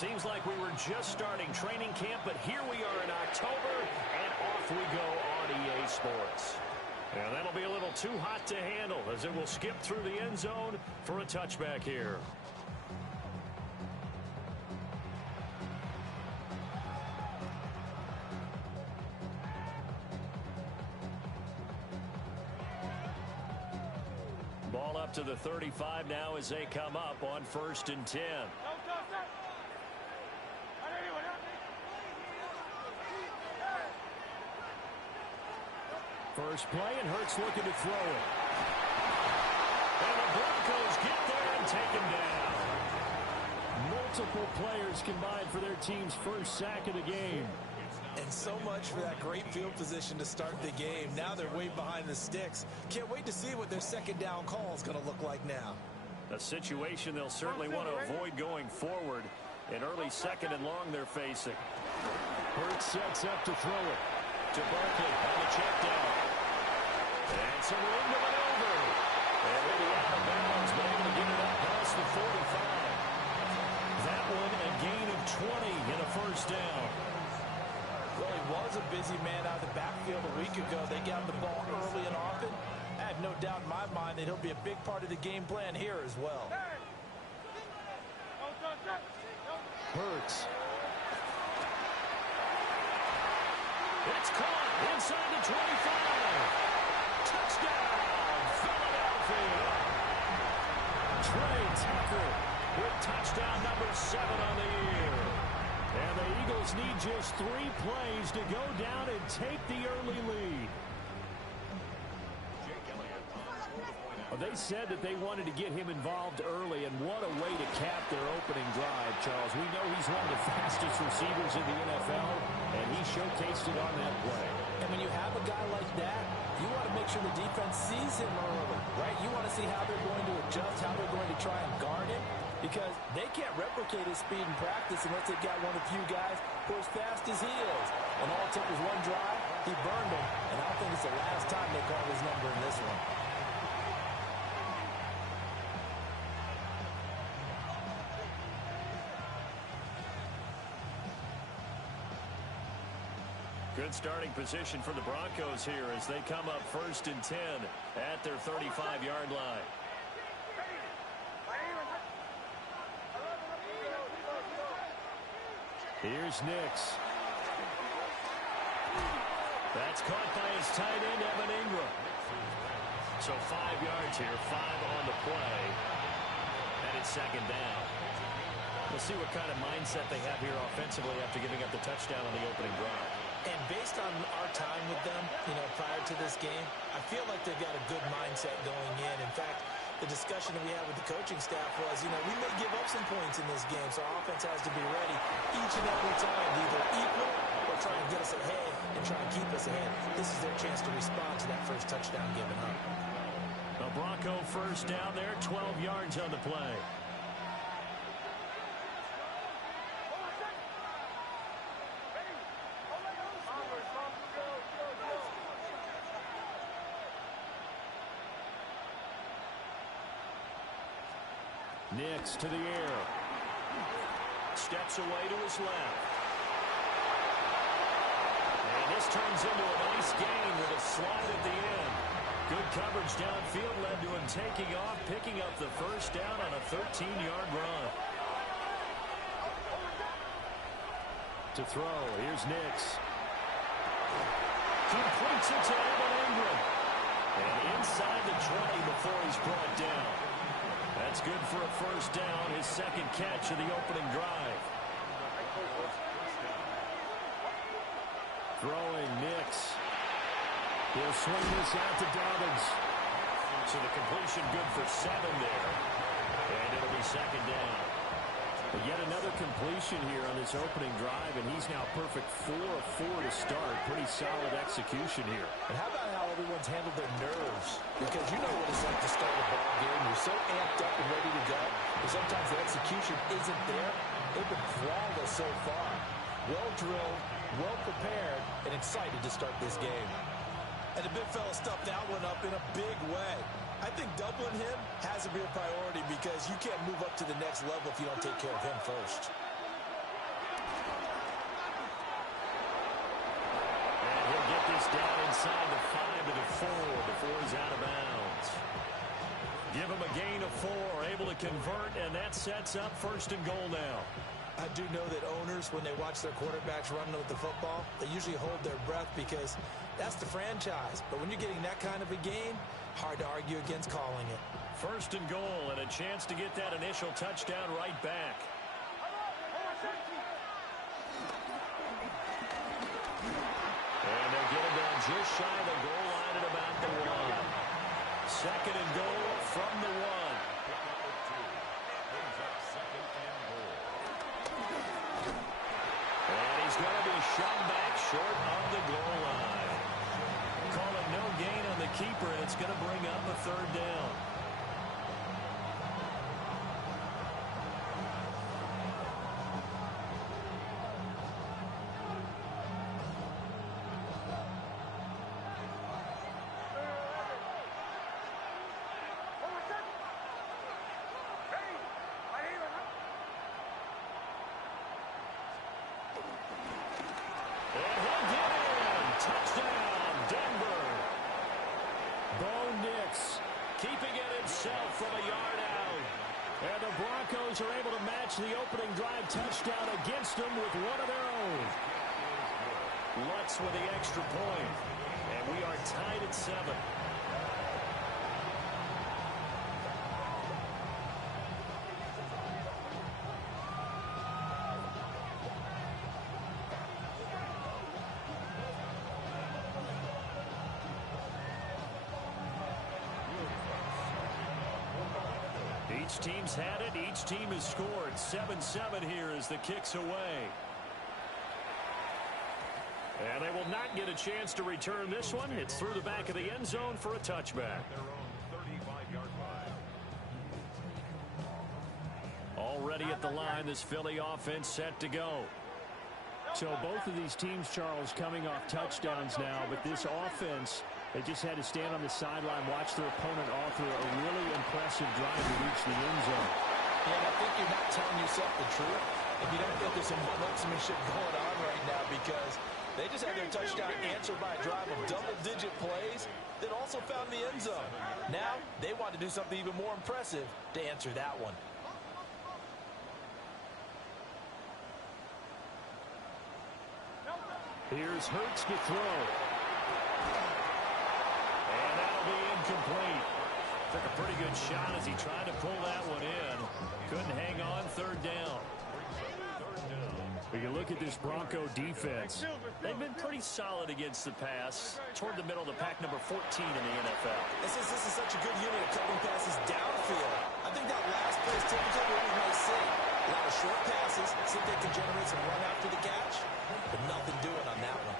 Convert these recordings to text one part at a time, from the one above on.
Seems like we were just starting training camp, but here we are in October, and off we go on EA Sports. And that'll be a little too hot to handle as it will skip through the end zone for a touchback here. Ball up to the 35 now as they come up on 1st and 10. First play, and Hurts looking to throw it. And the Broncos get there and take him down. Multiple players combined for their team's first sack of the game. And so much for that great field position to start the game. Now they're way behind the sticks. Can't wait to see what their second down call is going to look like now. A situation they'll certainly want to avoid going forward. An early 2nd and long they're facing. Hurts sets up to throw it. To Barkley on the check down. And some room to maneuver. And maybe out of bounds, but able to get it up past the 45. That one a gain of 20 in a first down. Well, he was a busy man out of the backfield a week ago. They got the ball early and often. I have no doubt in my mind that he'll be a big part of the game plan here as well. Hurts. It's caught inside the 25. Touchdown, Philadelphia. Trey Tucker with touchdown number 7 on the year. And the Eagles need just 3 plays to go down and take the early lead. They said that they wanted to get him involved early, and what a way to cap their opening drive, Charles. We know he's one of the fastest receivers in the NFL, and he showcased it on that play. And when you have a guy like that, you want to make sure the defense sees him early, right? You want to see how they're going to adjust, how they're going to try and guard him, because they can't replicate his speed in practice unless they've got one of the few guys who are as fast as he is. And all it took was one drive, he burned him, and I don't think it's the last time they call his number in this one. Good starting position for the Broncos here as they come up 1st and 10 at their 35-yard line. Here's Nix. That's caught by his tight end, Evan Ingram. So 5 yards here, 5 on the play. And it's 2nd down. We'll see what kind of mindset they have here offensively after giving up the touchdown on the opening drive. And based on our time with them, prior to this game, I feel like they've got a good mindset going in. In fact, the discussion that we had with the coaching staff was, we may give up some points in this game, so our offense has to be ready each and every time to either equal or try and get us ahead and try and keep us ahead. This is their chance to respond to that first touchdown given up. A Bronco first down there, 12 yards on the play. Nix to the air. Steps away to his left. And this turns into a nice gain with a slide at the end. Good coverage downfield led to him taking off, picking up the first down on a 13-yard run. To throw, here's Nix. Completes it to Evan Ingram. And inside the 20 before he's brought down. That's good for a first down, his 2nd catch of the opening drive. Throwing Nix. He'll swing this out to Dobbins. So the completion good for 7 there. And it'll be 2nd down. But yet another completion here on this opening drive, and he's now perfect 4 of 4 to start. Pretty solid execution here. And how about how everyone's handled their nerves? Because you know what it's like to start a ball game. You're so amped up and ready to go, but sometimes the execution isn't there. They've been flawless so far. Well drilled, well prepared, and excited to start this game. And the big fella stuffed that one up in a big way. I think doubling him has to be a priority because you can't move up to the next level if you don't take care of him first. inside the 5 to the 4 before he's out of bounds. Give him a gain of 4, able to convert, and that sets up 1st and goal now. I do know that owners, when they watch their quarterbacks running with the football, they usually hold their breath because that's the franchise. But when you're getting that kind of a game, hard to argue against calling it. 1st and goal, and a chance to get that initial touchdown right back. And they'll get him down just shy of the goal line at about the 1. 2nd and goal from the 1. And he's going to be shoved back short of the goal line. Call it no gain on the keeper, and it's going to bring up a 3rd down. From a yard out. And the Broncos are able to match the opening drive touchdown against them with one of their own. Lutz with the extra point. And we are tied at 7. Each team's had it. Each team has scored. 7-7 here as the kick's away. And they will not get a chance to return this one. It's through the back of the end zone for a touchback. Already at the line, this Philly offense set to go. So both of these teams, Charles, coming off touchdowns now, but this offense, they just had to stand on the sideline, watch their opponent all through a really impressive drive to reach the end zone. And I think you're not telling yourself the truth if you don't think there's some one-upsmanship going on right now, because they just had their touchdown answered by a drive of double-digit plays that also found the end zone. Now they want to do something even more impressive to answer that one. Here's Hurts to throw. And that'll be incomplete. Took a pretty good shot as he tried to pull that one in. Couldn't hang on. 3rd down. When you look at this Bronco defense, they've been pretty solid against the pass. Toward the middle of the pack, number 14 in the NFL. This is such a good unit of cutting passes downfield. I think that last play is typically what we might see. A lot of short passes, see if they can generate some run after the catch, but nothing doing on that one.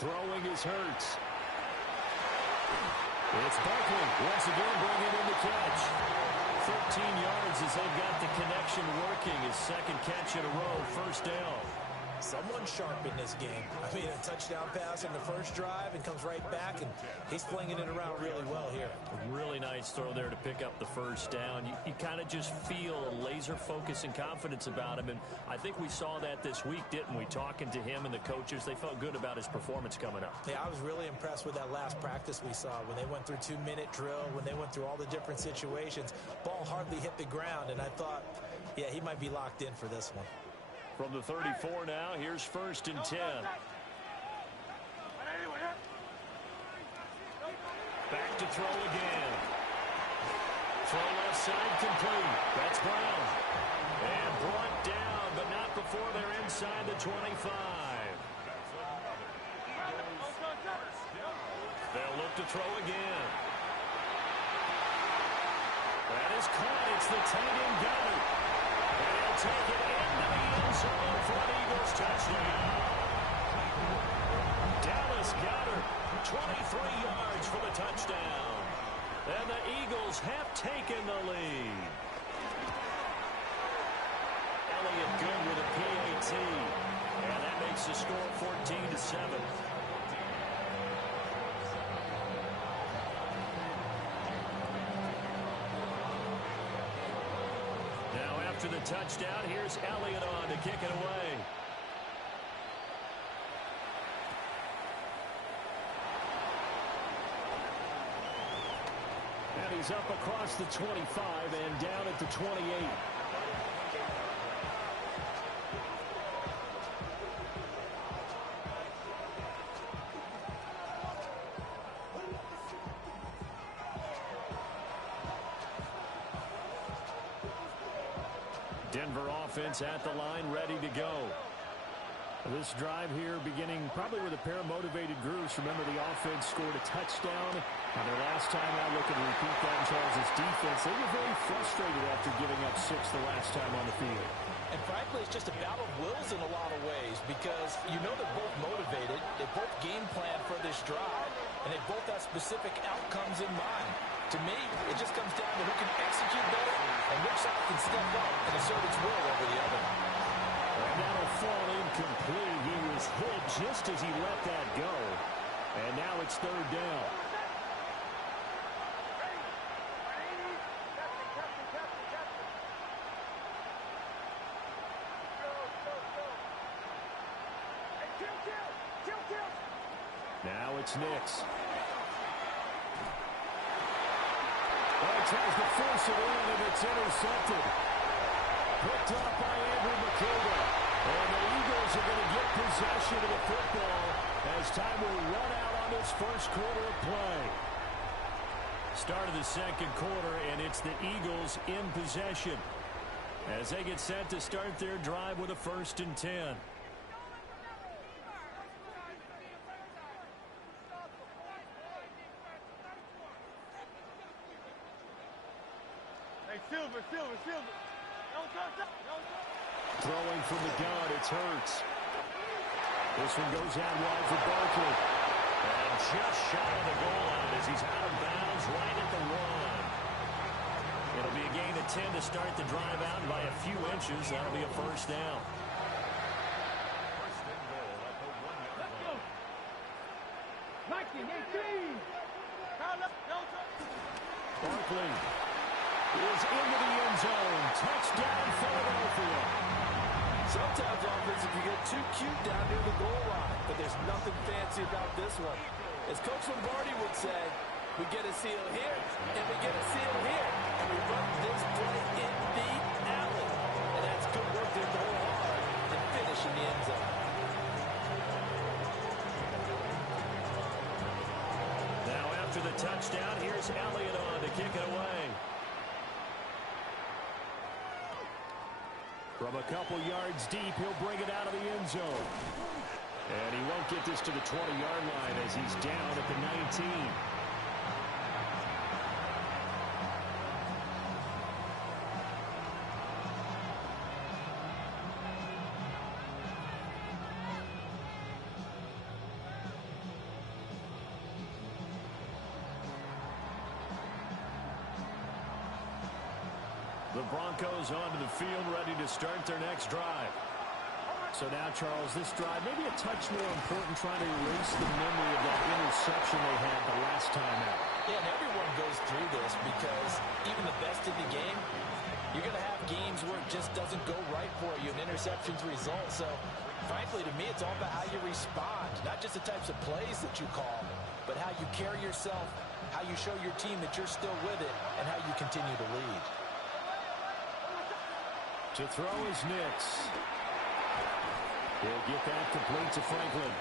throwing is Hurts. It's Barkley once again bringing in the catch. 13 yards as they've got the connection working. His 2nd catch in a row, 1st down. Someone sharp in this game. I mean, a touchdown pass in the first drive and comes right back, and he's flinging it around really well here. A really nice throw there to pick up the 1st down. You kind of just feel a laser focus and confidence about him, and I think we saw that this week, didn't we? Talking to him and the coaches, they felt good about his performance coming up. Yeah, I was really impressed with that last practice we saw when they went through 2-minute drill, when they went through all the different situations. Ball hardly hit the ground, and I thought, yeah, he might be locked in for this one. From the 34 now, here's 1st and 10. Back to throw again. Throw left side complete. That's Brown. And brought down, but not before they're inside the 25. They'll look to throw again. That is caught. It's the tight end Goddard. And he'll take it into the end zone for an Eagles touchdown. Dallas Goddard, 23 yards for the touchdown. And the Eagles have taken the lead. Elliott good with a PAT. And that makes the score 14-7. the touchdown. Here's Elliott on to kick it away. And he's up across the 25 and down at the 28. Denver offense at the line, ready to go. This drive here beginning probably with a pair of motivated groups. Remember, the offense scored a touchdown. And their last time out, looking to repeat that in Charles' defense. They were very frustrated after giving up 6 the last time on the field. And frankly, it's just a battle of wills in a lot of ways because you know they're both motivated. They both game plan for this drive, and they both have specific outcomes in mind. To me, it just comes down to who can execute better and which side can step up and assert its will over the other. And that'll fall incomplete. He was hit just as he let that go. And now it's third down. Now it's Nix. Tries to force it in, and it's intercepted. Picked up by Andrew McCullough. And the Eagles are going to get possession of the football as time will run out on this first quarter of play. Start of the second quarter, and it's the Eagles in possession as they get set to start their drive with a 1st and 10. Silver. Throwing from the gun, it's Hurts. This one goes out wide for Barkley. And just shy of the goal line as he's out of bounds right at the 1. It'll be a gain of 10 to start the drive out by a few inches. That'll be a 1st down. Let's go. 19, 18. Barkley is into the end zone. Touchdown, Philadelphia. Sometimes offense, if you get too cute down near the goal line, but there's nothing fancy about this one. As Coach Lombardi would say, we get a seal here, and we get a seal here, and we run this play in the alley. And that's good work there to hold hard and finish in the end zone. Now after the touchdown, here's Elliott on to kick it away. From a couple yards deep, he'll bring it out of the end zone. And he won't get this to the 20-yard line as he's down at the 19. The Broncos onto the field, ready to start their next drive. So now, Charles, this drive maybe a touch more important, trying to erase the memory of that interception they had the last time out. Yeah, and everyone goes through this because even the best in the game, you're going to have games where it just doesn't go right for you, and interceptions result. So, frankly, to me, it's all about how you respond, not just the types of plays that you call, but how you carry yourself, how you show your team that you're still with it, and how you continue to lead. To throw is Nix. He'll get that complete to Franklin.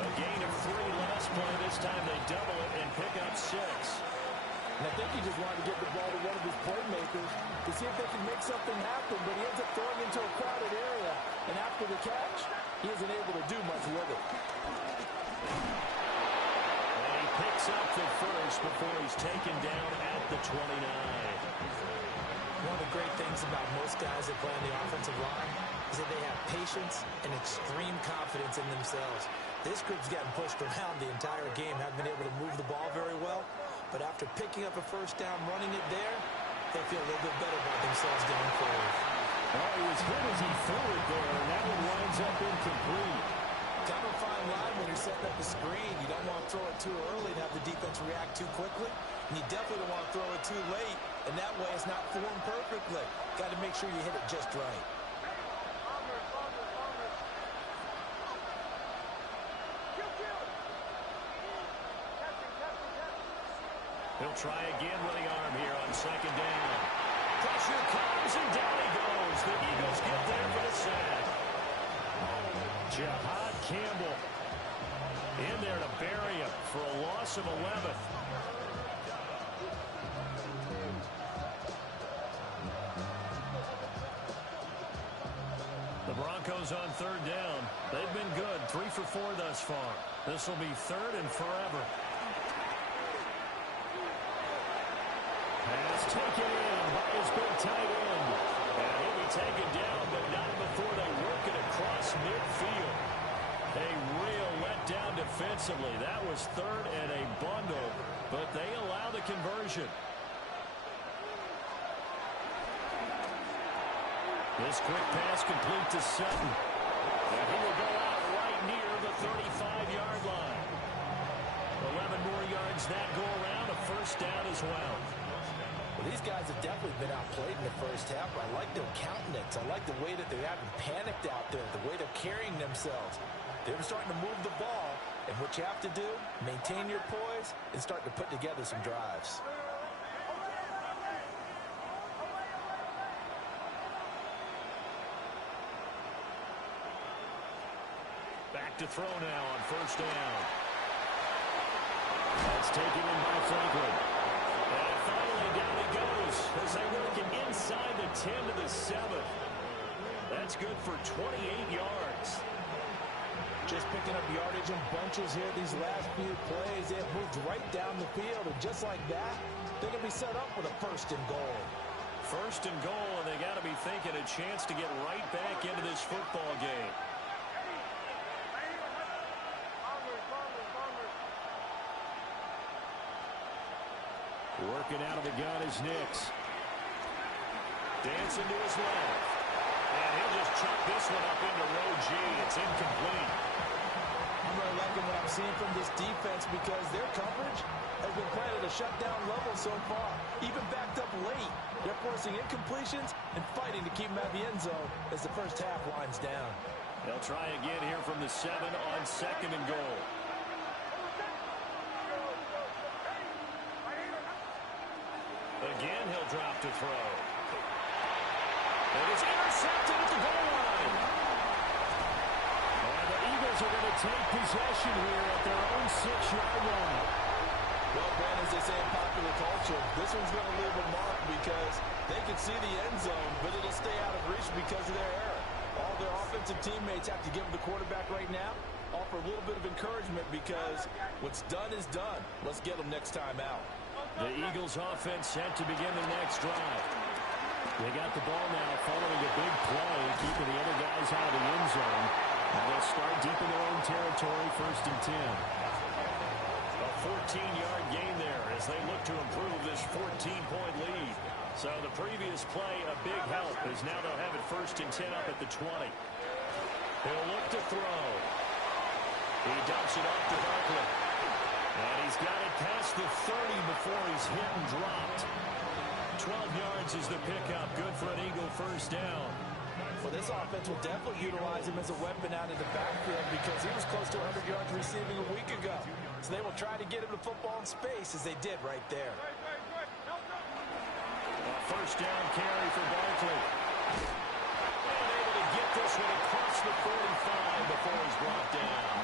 A gain of 3 last play. This time they double it and pick up 6. And I think he just wanted to get the ball to one of his playmakers to see if they can make something happen, but he ends up throwing into a crowded area, and after the catch, he isn't able to do much with it. And he picks up the first before he's taken down at the 29. One of the great things about most guys that play on the offensive line is that they have patience and extreme confidence in themselves. This group's gotten pushed around the entire game, haven't been able to move the ball very well. But after picking up a 1st down, running it there, they feel a little bit better about themselves going forward. Oh, he was hit as he threw it there, and that one winds up incomplete. kind of a fine line when you're setting up a screen. You don't want to throw it too early and have the defense react too quickly. And you definitely don't want to throw it too late, and that way it's not formed perfectly. Got to make sure you hit it just right. He'll try again with the arm here on second down. Pressure comes, and down he goes. The Eagles get there for the sack. Jahad Campbell in there to bury him for a loss of 11. The Broncos on third down. They've been good, 3 for 4 thus far. This will be third and forever. Pass taken in by his big tight end. And he'll be taken down, but not before they work it across midfield. A real letdown defensively. That was third and a bundle, but they allow the conversion. This quick pass complete to Sutton. And he will go out right near the 35-yard line. 11 more yards that go around, a first down as well. Well, these guys have definitely been outplayed in the first half. I like their countenance. I like the way that they haven't panicked out there, the way they're carrying themselves. They're starting to move the ball, and what you have to do, maintain your poise and start to put together some drives. Back to throw now on first down. That's taken in by Franklin. And finally down he goes as they work it inside the 10 to the 7. That's good for 28 yards. Just picking up yardage in bunches here these last few plays. They have moved right down the field, and just like that, they're going to be set up with a first and goal. First and goal, and they got to be thinking a chance to get right back into this football game. Working out of the gun is Nix. Dancing to his left. And he'll just chuck this one up into row G. It's incomplete. I'm really liking what I'm seeing from this defense because their coverage has been playing at a shutdown level so far. Even backed up late, they're forcing incompletions and fighting to keep them out of the end zone as the first half winds down. They'll try again here from the 7 on second and goal. Again, he'll drop to throw. And it's intercepted at the goal line. And the Eagles are going to take possession here at their own 6-yard line. Well, Brandon, as they say in popular culture, this one's going to leave a mark because they can see the end zone, but it'll stay out of reach because of their error. All their offensive teammates have to give the quarterback right now, offer a little bit of encouragement because what's done is done. Let's get them next time out. The Eagles offense set to begin the next drive. They got the ball now following a big play, keeping the other guys out of the end zone. And they'll start deep in their own territory, first and 10. A 14-yard gain there as they look to improve this 14-point lead. So the previous play, a big help, as now they'll have it first and 10 up at the 20. He'll look to throw. He dumps it off to Barkley. And he's got it past the 30 before he's hit and dropped. 12 yards is the pickup. Good for an Eagle first down. Well, this offense will definitely utilize him as a weapon out in the backfield because he was close to 100 yards receiving a week ago. So they will try to get him the football in space as they did right there. A first down carry for Barkley. And able to get this one across the 45 before he's brought down.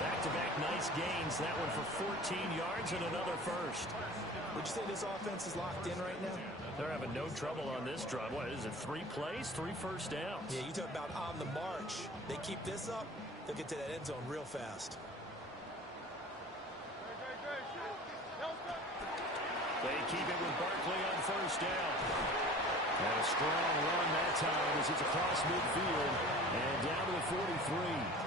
Back-to-back nice gains. That one for 14 yards and another first. Would you say this offense is locked in right now? They're having no trouble on this drive. What is it, 3 plays, 3 first downs? Yeah, you talk about on the march. They keep this up, they'll get to that end zone real fast. They keep it with Barkley on first down. And a strong run that time as it's across midfield and down to the 43.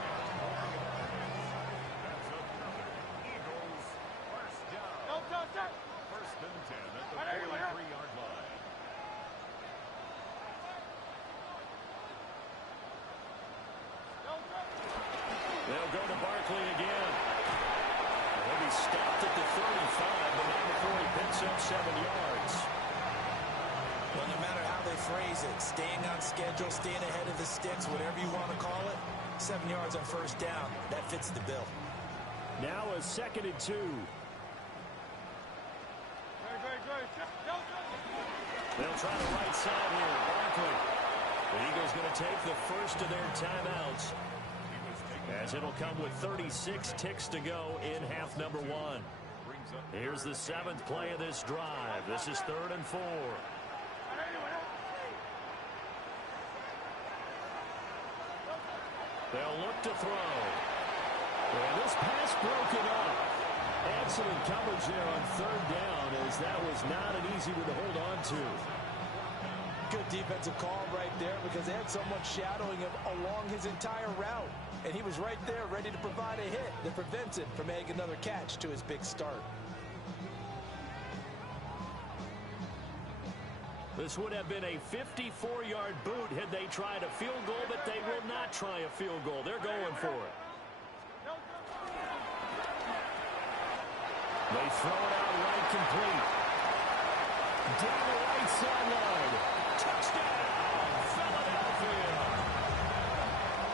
phrase it, staying on schedule, staying ahead of the sticks, whatever you want to call it. 7 yards on first down. That fits the bill. Now a 2nd and 2. They'll try the right side here. Barkley. The Eagles going to take the first of their timeouts, as it'll come with 36 ticks to go in half number 1. Here's the 7th play of this drive. This is 3rd and 4. They'll look to throw. And this pass broken up. Excellent coverage there on 3rd down, as that was not an easy one to hold on to. Good defensive call right there, because they had someone shadowing him along his entire route. And he was right there ready to provide a hit that prevents him from making another catch to his big start. This would have been a 54-yard boot had they tried a field goal, but they will not try a field goal. They're going for it. They throw it out right, complete. Down the right sideline. Touchdown, Philadelphia.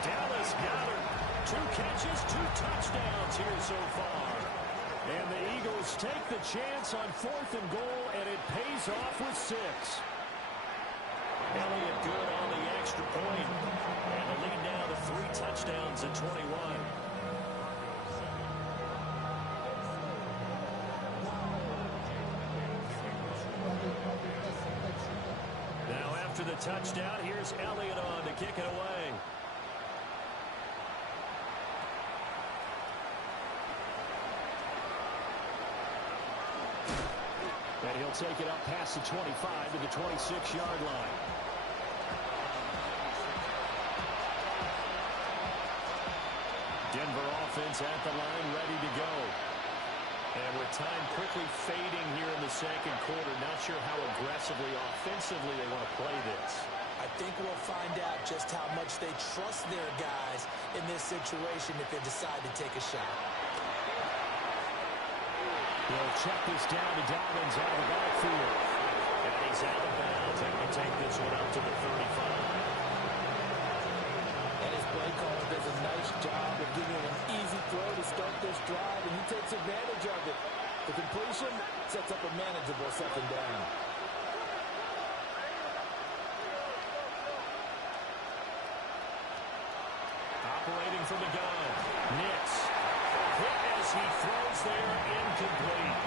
Dallas Goedert, 2 catches, 2 touchdowns here so far. And the Eagles take the chance on 4th and goal, and it pays off with 6. Elliott good on the extra point. And the lead now to 3 touchdowns at 21. Now after the touchdown, here's Elliott on to kick it away. And he'll take it up past the 25 to the 26-yard line. Denver offense at the line, ready to go. And with time quickly fading here in the 2nd quarter, not sure how aggressively, offensively they want to play this. I think we'll find out just how much they trust their guys in this situation if they decide to take a shot. They'll check this down to Dobbins out of the backfield. And he's out of bounds. They will take this one up to the 35. And his play caller does a nice job of giving him an easy throw to start this drive, and he takes advantage of it. The completion sets up a manageable 2nd down. Operating from the gun. Nix. Hit as he throws there, incomplete.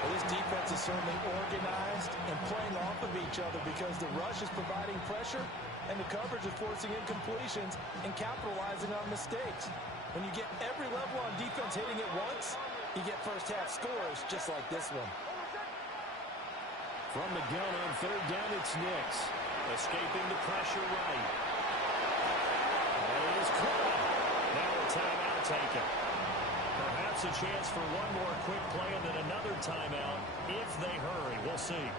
Well, this defense is certainly organized and playing off of each other, because the rush is providing pressure and the coverage is forcing incompletions and capitalizing on mistakes. When you get every level on defense hitting at once, you get first-half scores just like this one. From the gun on 3rd down, it's Nix. Escaping the pressure right. That is caught. Now a timeout taken. Perhaps a chance for one more quick play and then another timeout if they hurry. We'll see.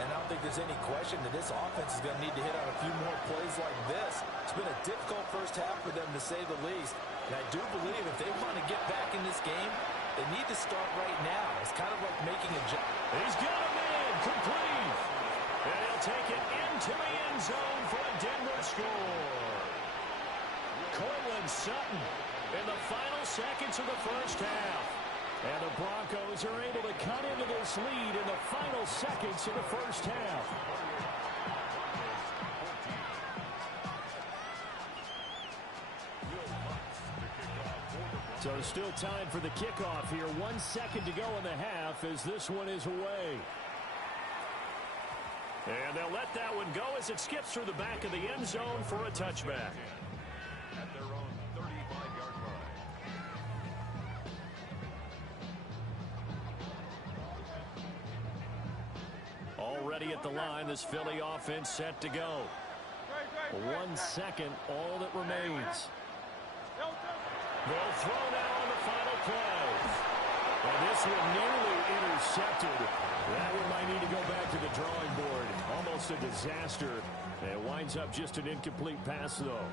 And I don't think there's any question that this offense is going to need to hit on a few more plays like this. It's been a difficult first half for them, to say the least. And I do believe if they want to get back in this game, they need to start right now. It's kind of like making a jump. He's got him in, complete. And he'll take it into the end zone for a Denver score. Cortland Sutton in the final seconds of the first half. And the Broncos are able to cut into this lead in the final seconds of the first half. So still time for the kickoff here. 1 second to go in the half as this one is away. And they'll let that one go as it skips through the back of the end zone for a touchback. At their own 35-yard line. Already at the line, this Philly offense set to go. 1 second, all that remains. They'll throw now on the final play. And this one nearly intercepted. That one might need to go back to the drawing board. Almost a disaster. And it winds up just an incomplete pass, though.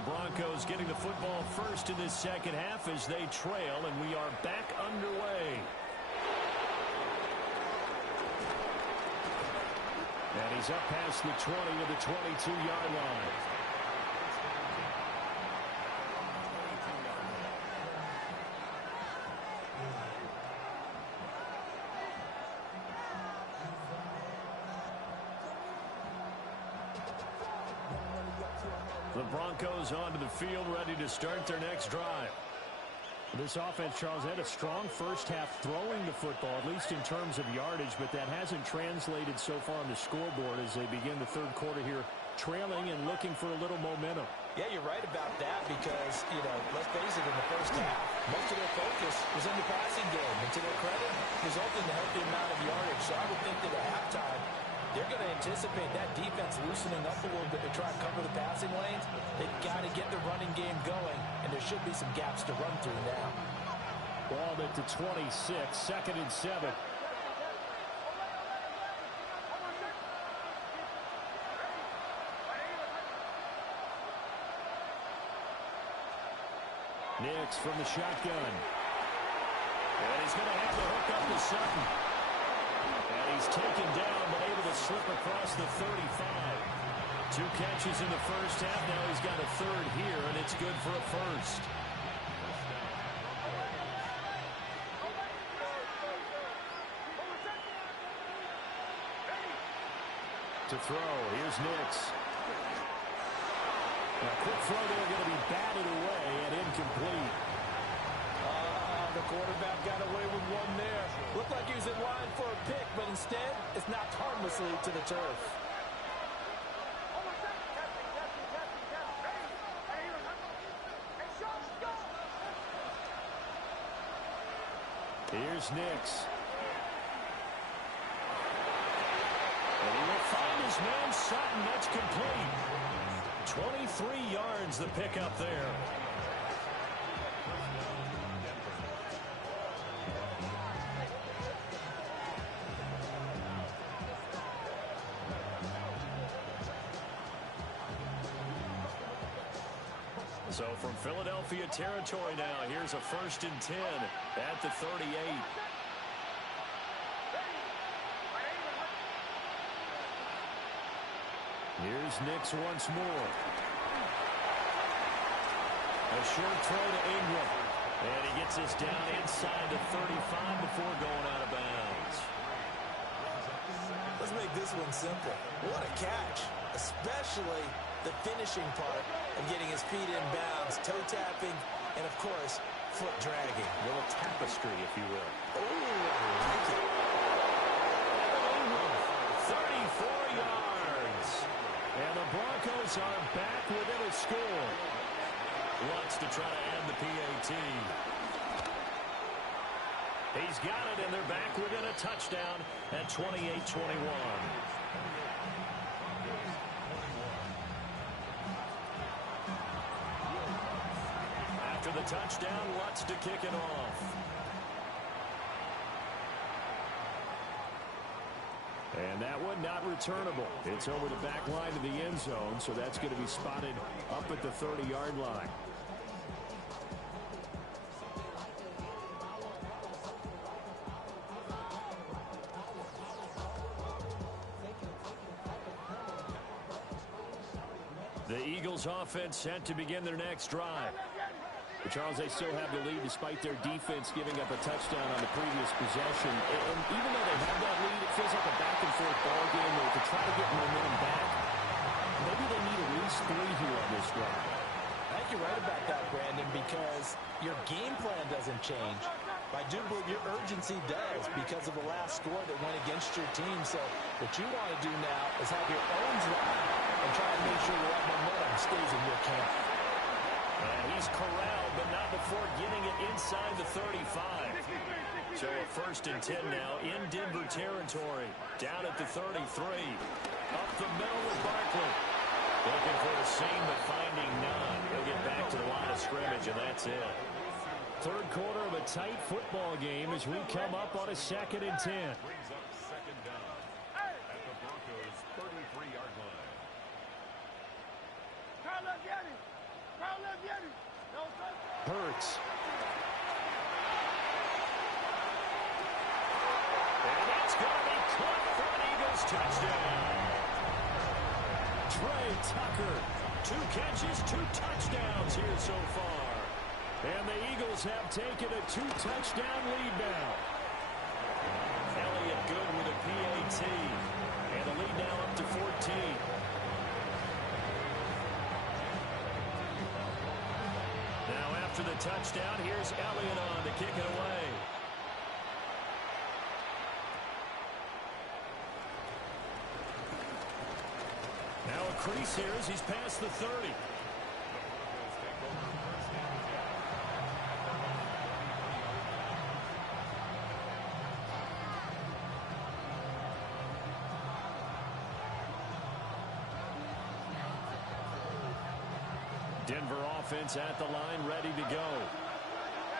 the Broncos getting the football first in this second half as they trail, and we are back underway. And he's up past the 20 to the 22-yard line. The Broncos onto the field, ready to start their next drive. This offense, Charles, had a strong first half throwing the football, at least in terms of yardage, but that hasn't translated so far on the scoreboard as they begin the third quarter here, trailing and looking for a little momentum. Yeah, you're right about that because, let's face it, in the first half, most of their focus was in the passing game. And to their credit, resulted in a healthy amount of yardage. So I would think that at halftime, they're going to anticipate that defense loosening up a little bit to try and cover the passing lanes. They've got to get the running game going, and there should be some gaps to run through now. Ball at the 26, 2nd and 7. Nix from the shotgun. And he's going to have to hook up to Sutton. And he's taken down, but able to slip across the 35. 2 catches in the first half. Now he's got a third here, and it's good for a first. To throw, here's Nix. Now, quick throw there, going to be batted away and incomplete. The quarterback got away with one there. Looked like he was in line for a pick, but instead, it's knocked harmlessly to the turf. Here's Nix. And he will find his man Sutton. That's complete. 23 yards the pickup there. So from Philadelphia territory now, here's a 1st and 10 at the 38. Here's Nix once more. A short throw to Ingram. And he gets us down inside the 35 before going out of bounds. Let's make this one simple. What a catch, especially the finishing part of getting his feet in bounds, toe tapping, and of course, foot dragging. A little tapestry, if you will. Oh, I like it. 34 yards. And the Broncos are back within a score. Wants to try to add the PAT. He's got it, and they're back within a touchdown at 28-21. After the touchdown, Lutz to kick it off. And that one not returnable. It's over the back line of the end zone, so that's going to be spotted up at the 30-yard line. The Eagles offense set to begin their next drive. But Charles, they still have the lead despite their defense giving up a touchdown on the previous possession. And even though they have that lead, it feels like a back-and-forth ball game where to try to get momentum back, maybe they need at least 3 here on this drive. I think you're right about that, Brandon, because your game plan doesn't change. I do believe your urgency does because of the last score that went against your team. So what you want to do now is have your own drive and try and make sure that momentum stays in your camp. And he's corralled, but not before getting it inside the 35. So a 1st and 10 now in Denver territory. Down at the 33. Up the middle with Barkley. Looking for the seam, but finding none. He'll get back to the line of scrimmage, and that's it. Third quarter of a tight football game as we come up on a 2nd and 10. Brings up 2nd down at the Broncos' 33-yard line. Hurts. And that's going to be caught for an Eagles touchdown. Trey Tucker, 2 catches, 2 touchdowns here so far. And the Eagles have taken a 2-touchdown lead now. Elliott good with a PAT. And the lead now up to 14. Now after the touchdown, here's Elliott on to kick it away. Now a crease here as he's past the 30. Denver offense at the line, ready to go.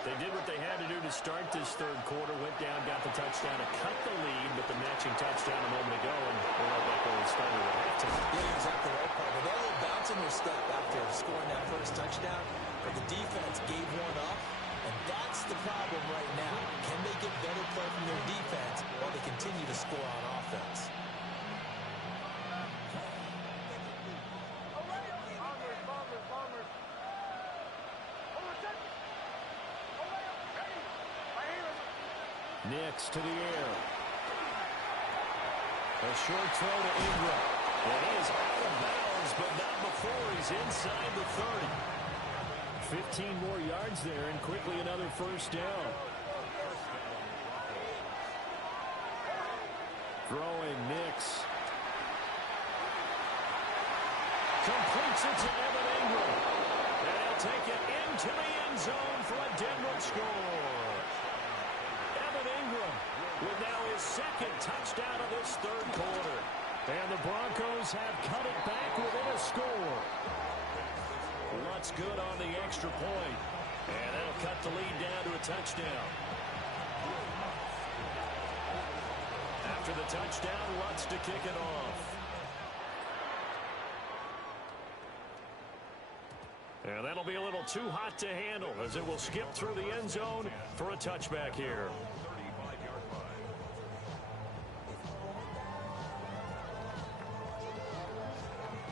They did what they had to do to start this third quarter. Went down, got the touchdown to cut the lead, but the matching touchdown a moment ago, and we're right back where we started at halftime. Yeah, you're exactly right, Parker. They had a little bounce in their step after scoring that first touchdown, but the defense gave one up, and that's the problem right now. Can they get better play from their defense while they continue to score on offense? Nix to the air. A short throw to Ingram. It is out of bounds, but not before he's inside the 30. 15 more yards there, and quickly another first down. Throwing Nix. Completes it to Evan Ingram. And he'll take it into the end zone for a Denver score. Evan Ingram with now his second touchdown of this third quarter. And the Broncos have cut it back within a score. Lutz good on the extra point. And that'll cut the lead down to a touchdown. After the touchdown, Lutz to kick it off. And that'll be a little too hot to handle as it will skip through the end zone for a touchback here.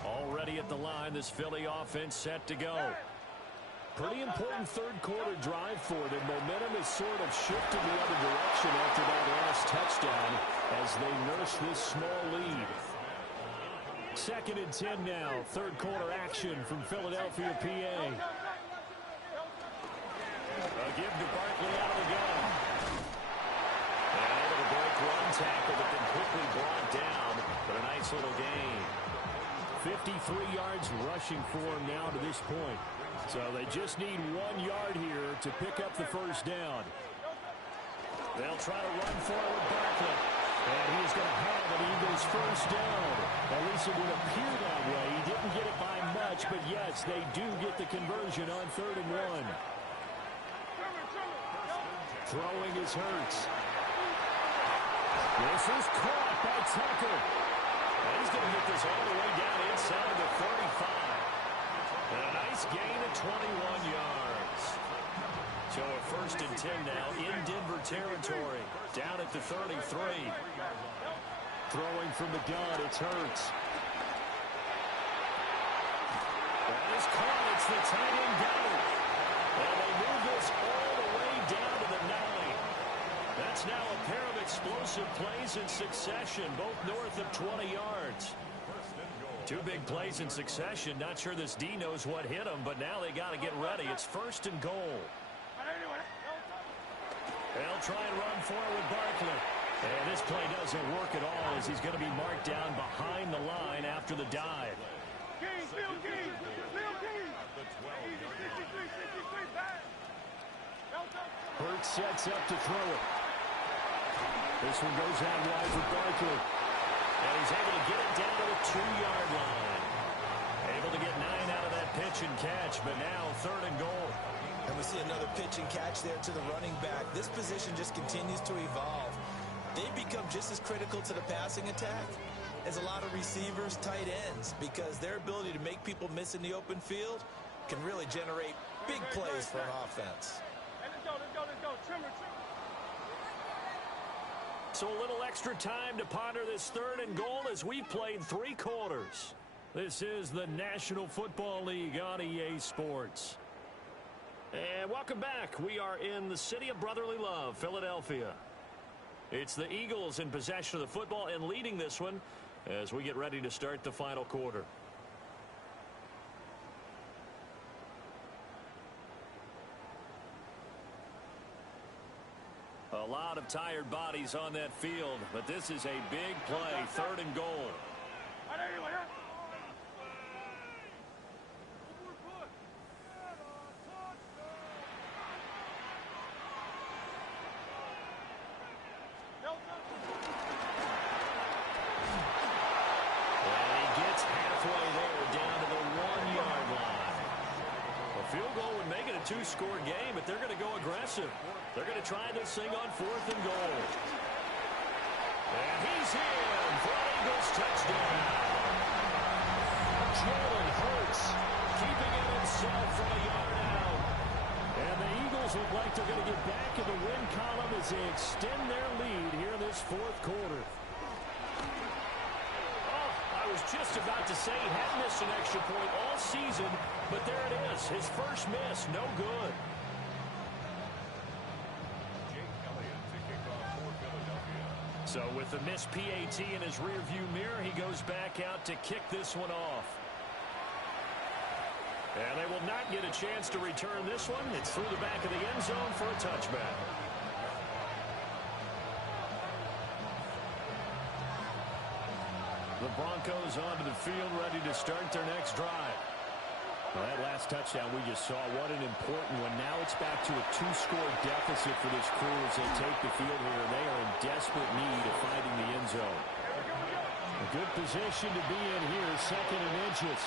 Already at the line, this Philly offense set to go. Pretty important third quarter drive for them. Momentum has sort of shifted the other direction after that last touchdown as they nurse this small lead. 2nd and 10 now. Third quarter action from Philadelphia, PA. A give to Barkley out of the gun. And able to break one tackle, but then quickly brought down. But a nice little gain. 53 yards rushing for him now to this point. So they just need 1 yard here to pick up the first down. They'll try to run forward Barkley. And he's going to have an Eagles first down. At least it would appear that way. He didn't get it by much, but yes, they do get the conversion on 3rd and 1. Throwing is Hurts. This is caught by Tucker. And he's going to get this all the way down inside the 35. And a nice gain of 21 yards. So a 1st and 10 now in Denver territory. Down at the 33. Throwing from the gun, it's Hurts. That is caught. It's the tight end got it. And they move this all the way down to the 9. That's now a pair of explosive plays in succession, both north of 20 yards. 2 big plays in succession. Not sure this D knows what hit him, but now they got to get ready. It's 1st and goal. They'll try and run forward Barkley. And this play doesn't work at all as he's going to be marked down behind the line after the dive. Hurts sets up to throw it. This one goes out wide for Barkley. And he's able to get it down to the 2-yard line. Able to get 9 out of that pitch and catch, but now 3rd and goal. And we see another pitch and catch there to the running back. This position just continues to evolve. They become just as critical to the passing attack as a lot of receivers, tight ends, because their ability to make people miss in the open field can really generate big plays for an offense. Hey, let's go. Trimmer. So a little extra time to ponder this 3rd and goal as we've played 3 quarters. This is the National Football League on EA Sports. And welcome back. We are in the city of brotherly love, Philadelphia. It's the Eagles in possession of the football and leading this one as we get ready to start the final quarter. A lot of tired bodies on that field, but this is a big play, 3rd and goal. Two-score game, but they're going to go aggressive. They're going to try this thing on 4th and goal. And he's in for an Eagles touchdown. Jalen Hurts keeping it himself from a yard out. And the Eagles look like they're going to get back in the win column as they extend their lead here in this 4th quarter. I was just about to say he hadn't missed an extra point all season, but there it is. His first miss, no good. So with the missed PAT in his rearview mirror, he goes back out to kick this one off. And they will not get a chance to return this one. It's through the back of the end zone for a touchback. The Broncos onto the field, ready to start their next drive. Well, that last touchdown we just saw, what an important one. Now it's back to a 2-score deficit for this crew as they take the field here. They are in desperate need of finding the end zone. A good position to be in here, 2nd and inches.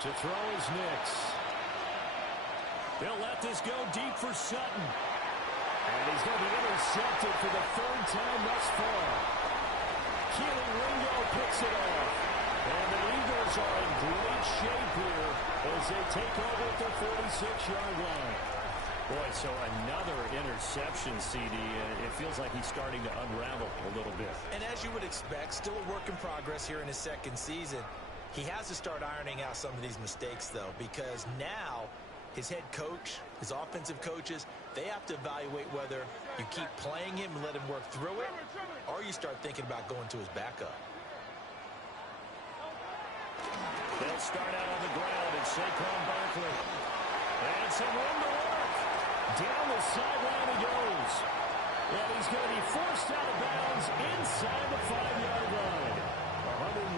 To throw is Nix. They'll let this go deep for Sutton. And he's going to be intercepted for the 3rd time thus far. Keeling Ringo picks it off. And the Eagles are in great shape here as they take over at their 46-yard line. Boy, so another interception, CD. It feels like he's starting to unravel a little bit. And as you would expect, still a work in progress here in his 2nd season. He has to start ironing out some of these mistakes, though, because now his head coach, his offensive coaches, they have to evaluate whether you keep playing him and let him work through it, or you start thinking about going to his backup. They'll start out on the ground, and Saquon Barkley. And some room to work. Down the sideline he goes. And he's going to be forced out of bounds inside the 5-yard line.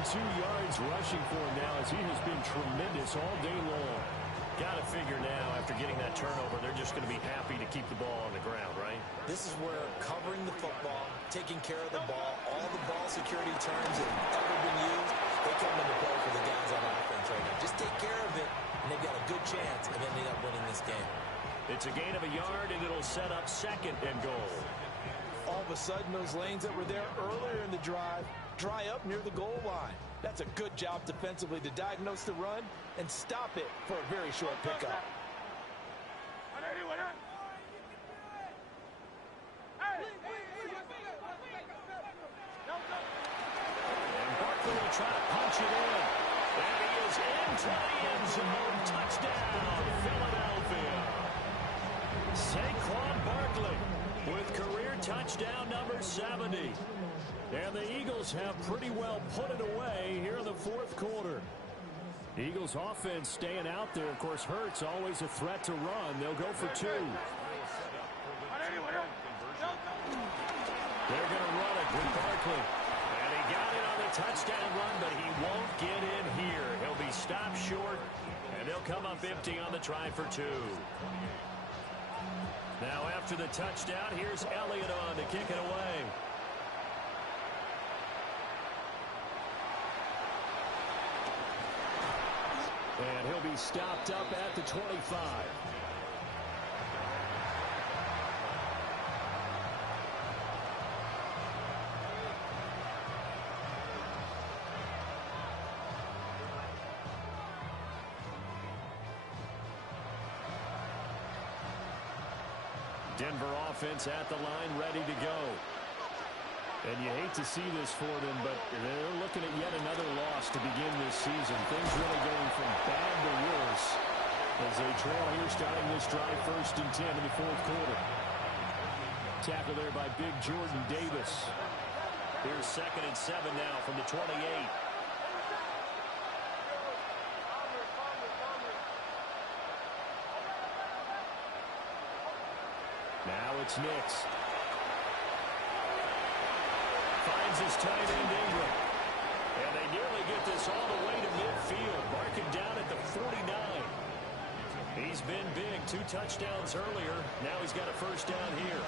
102 yards rushing for him now as he has been tremendous all day long. Got to figure now, after getting that turnover, they're just going to be happy to keep the ball on the ground, right? This is where covering the football, taking care of the ball, all the ball security terms that have ever been used, they come into play for the guys on offense right now. Just take care of it, and they've got a good chance of ending up winning this game. It's a gain of a yard, and it'll set up 2nd and goal. All of a sudden, those lanes that were there earlier in the drive dry up near the goal line. That's a good job defensively to diagnose the run and stop it for a very short pickup. And Barkley will try to punch it in. And he is into the end zone. Touchdown, Philadelphia. Saquon Barkley with career touchdown number 70. And the Eagles have pretty well put it away here in the 4th quarter. Eagles offense staying out there. Of course, Hurts always a threat to run. They'll go for 2. They're going to run it with Barkley. And he got it on the touchdown run, but he won't get in here. He'll be stopped short, and they'll come up empty on the try for 2. Now after the touchdown, here's Elliott on to kick it away. And he'll be stopped up at the 25. Denver offense at the line, ready to go. And you hate to see this for them, but they're looking at yet another loss to begin this season. Things really going from bad to worse as they trail here starting this drive 1st and 10 in the 4th quarter. Tackle there by Big Jordan Davis. Here's 2nd and 7 now from the 28. Now it's Nix. Finds his tight end Ingram. And they nearly get this all the way to midfield. Marking down at the 49. He's been big. 2 touchdowns earlier. Now he's got a 1st down here.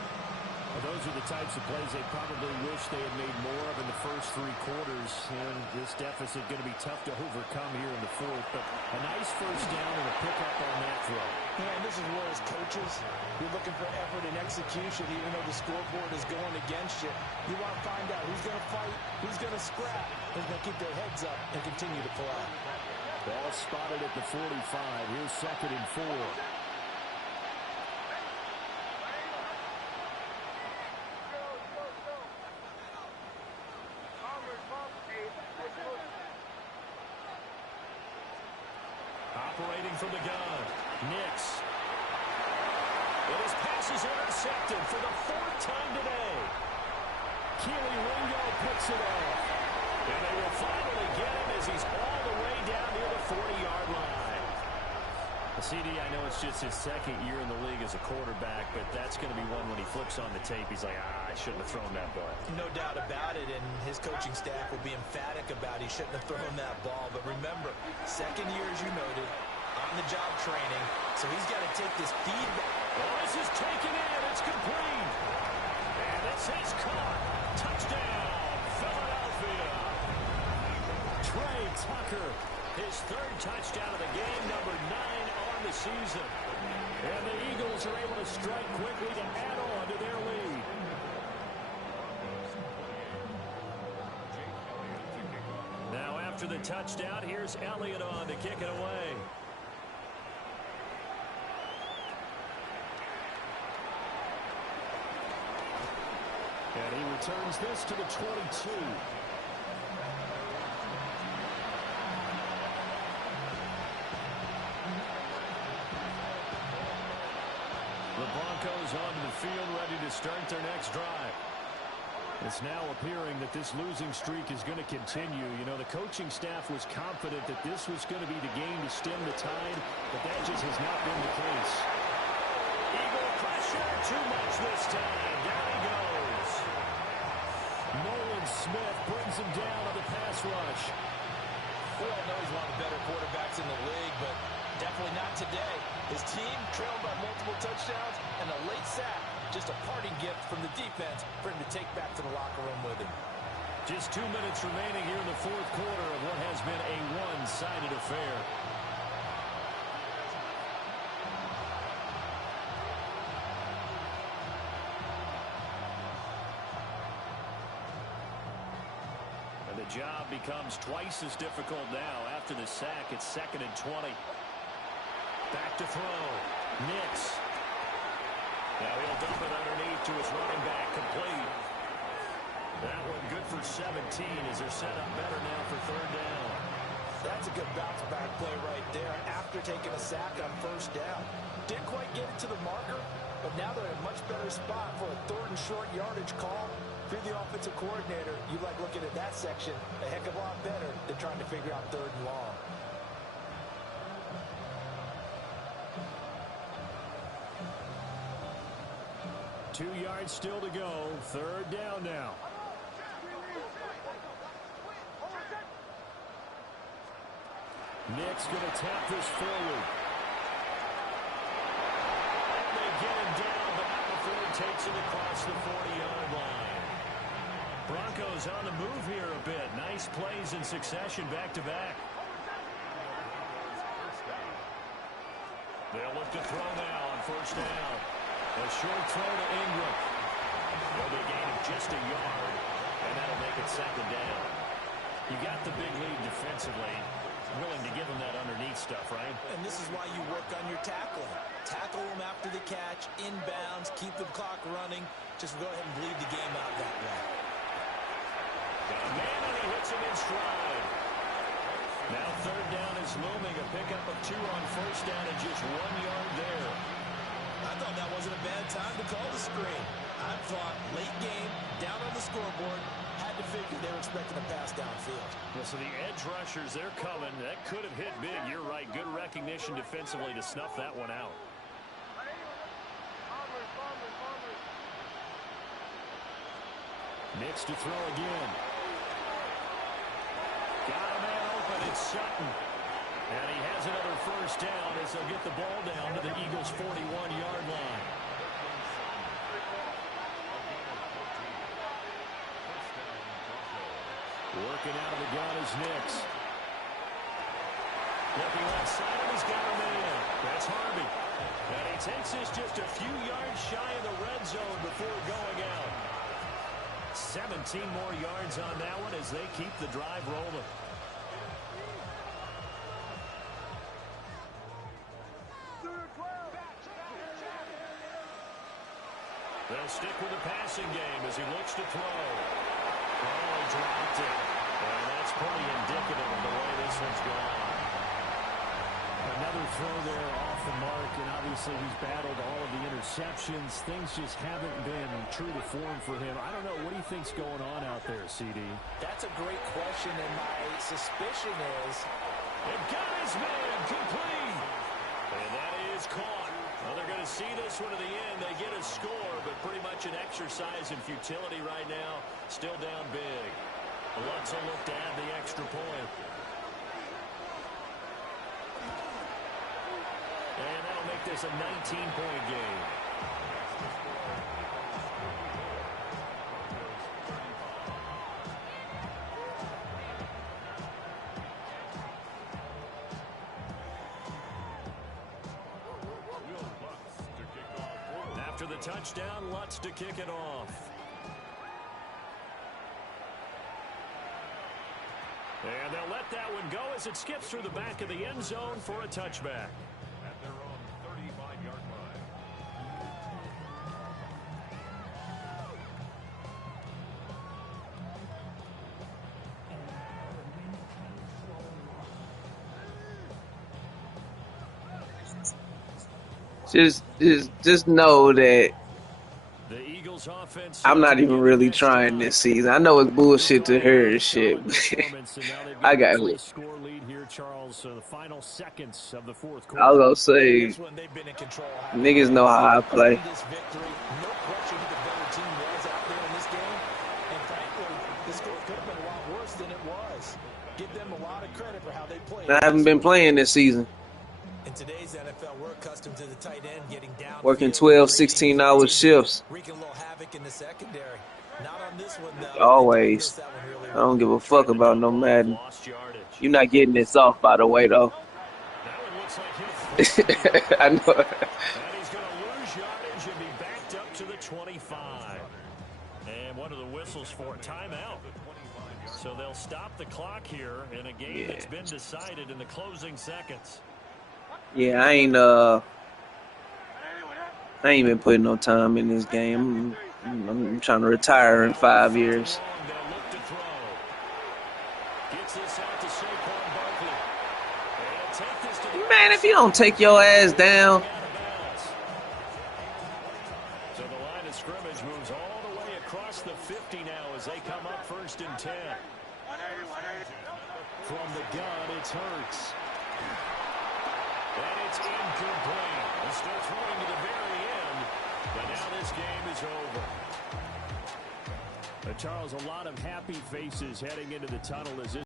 Well, those are the types of plays they probably wish they had made more of in the first 3 quarters. And this deficit going to be tough to overcome here in the 4th. But a nice 1st down and a pickup on that throw. Yeah, and this is where as coaches, you're looking for effort and execution, even though the scoreboard is going against you. You want to find out who's going to fight, who's going to scrap, who's going to keep their heads up and continue to play. Ball spotted at the 45. Here's 2nd and 4. Operating from the gun. Nix. And his pass is intercepted for the 4th time today. Keely Ringo puts it off. And they will finally get him as he's all the way down near the 40-yard line. CD, I know it's just his 2nd year in the league as a quarterback, but that's going to be one when he flips on the tape. He's like, I shouldn't have thrown that ball. No doubt about it, and his coaching staff will be emphatic about he shouldn't have thrown that ball. But remember, 2nd year, as you noted, on-the-job training, so he's got to take this feedback. Oh, this is taken in. It's complete. And this is caught. Touchdown, Philadelphia. Trey Tucker. His 3rd touchdown of the game, number 9 on the season. And the Eagles are able to strike quickly to add on to their lead. Now after the touchdown, here's Elliott on to kick it away. And he returns this to the 22. The Broncos onto the field, ready to start their next drive. It's now appearing that this losing streak is going to continue. You know, the coaching staff was confident that this was going to be the game to stem the tide, but that just has not been the case. Eagle pressure, too much this time. Down he goes. Nolan Smith brings him down on the pass rush. We all know he's one of the better quarterbacks in the league, but definitely not today. His team trailed by multiple touchdowns, and a late sack, just a parting gift from the defense for him to take back to the locker room with him. Just 2 minutes remaining here in the 4th quarter of what has been a one-sided affair. And the job becomes twice as difficult now. After the sack, it's 2nd and 20. Back to throw. Nix. Now he'll dump it underneath to his running back, complete. That one good for 17 as they're set up better now for 3rd down. That's a good bounce-back play right there after taking a sack on 1st down. Didn't quite get it to the marker, but now they're in a much better spot for a 3rd and short yardage call. If you're the offensive coordinator, you like looking at that section a heck of a lot better than trying to figure out 3rd and long. Two yards still to go. 3rd down now. Nick's going to tap this forward. And they get him down, but not before he takes it across the 40-yard line. Broncos on the move here a bit. Nice plays in succession back-to-back. They'll look to throw now on 1st down. A short throw to Ingram. Well, they gain him just a yard, and that'll make it 2nd down. You got the big lead defensively. Willing to give him that underneath stuff, right? And this is why you work on your tackling. Tackle him after the catch, inbounds, keep the clock running. Just go ahead and bleed the game out that way. Got a man and he hits him in stride. Now third down is looming. A pickup of 2 on first down and just 1 yard there. I thought that wasn't a bad time to call the screen. I thought late game, down on the scoreboard, had to figure they were expecting a pass downfield. Well, so the edge rushers, they're coming. That could have hit big. You're right. Good recognition defensively to snuff that one out. Next to throw again. Got a man open. It's Sutton. And he has another first down as they'll get the ball down to the Eagles' 41-yard line. Working out of the gun is Nix. Looking left side, and he's got a man. That's Harvey. And he takes this just a few yards shy of the red zone before going out. 17 more yards on that one as they keep the drive rolling. They'll stick with the passing game as he looks to throw. Oh, he dropped it. And that's pretty indicative of the way this one's gone. Another throw there off the mark, and obviously he's battled all of the interceptions. Things just haven't been true to form for him. I don't know. What do you think's going on out there, CD? That's a great question, and my suspicion is... They've got his man complete. And that is caught. Well, they're going to see this one to the end. They get a score, but pretty much an exercise in futility right now. Still down big. Lutz will look to add the extra point. And that'll make this a 19-point game. After the touchdown, Lutz to kick it off. And they'll let that one go as it skips through the back of the end zone for a touchback. At their own 35-yard line. Just know that The Eagles offense, I'm not even really trying this season. I know it's bullshit to hear and shit, but I got it. Score lead here, Charles. The final seconds of the fourth I was quarter. gonna say, This one, they've been in control. niggas know how I play. This victory, no question who the better team was out there in this game. And frankly, the score could have been a lot worse than it was. Give them a lot of credit for how they played. I haven't been playing this season. In today's NFL, we're accustomed to the tight end getting down. Working 12, 16-hour shifts. Wreaking a little havoc in the secondary. Not on this one, though. Always. I don't give a fuck about no Madden. lost yardage. You're not getting this off, by the way, though. That one looks like his. I know. And he's going to lose yardage and be backed up to the 25. And what are the whistles for? Timeout. So they'll stop the clock here in a game that's been decided in the closing seconds. Yeah, I ain't been putting no time in this game. I'm trying to retire in 5 years. They'll look to throw. Gets this out to Saquon Barkley. They'll take this to the Man, if you don't take your ass down. out of bounds. So the line of scrimmage moves all the way across the 50 now as they come up 1st and 10. From the gun, it's Hurts. And it's incomplete. He's still throwing to the very end, but now this game is over. Charles, a lot of happy faces heading into the tunnel as this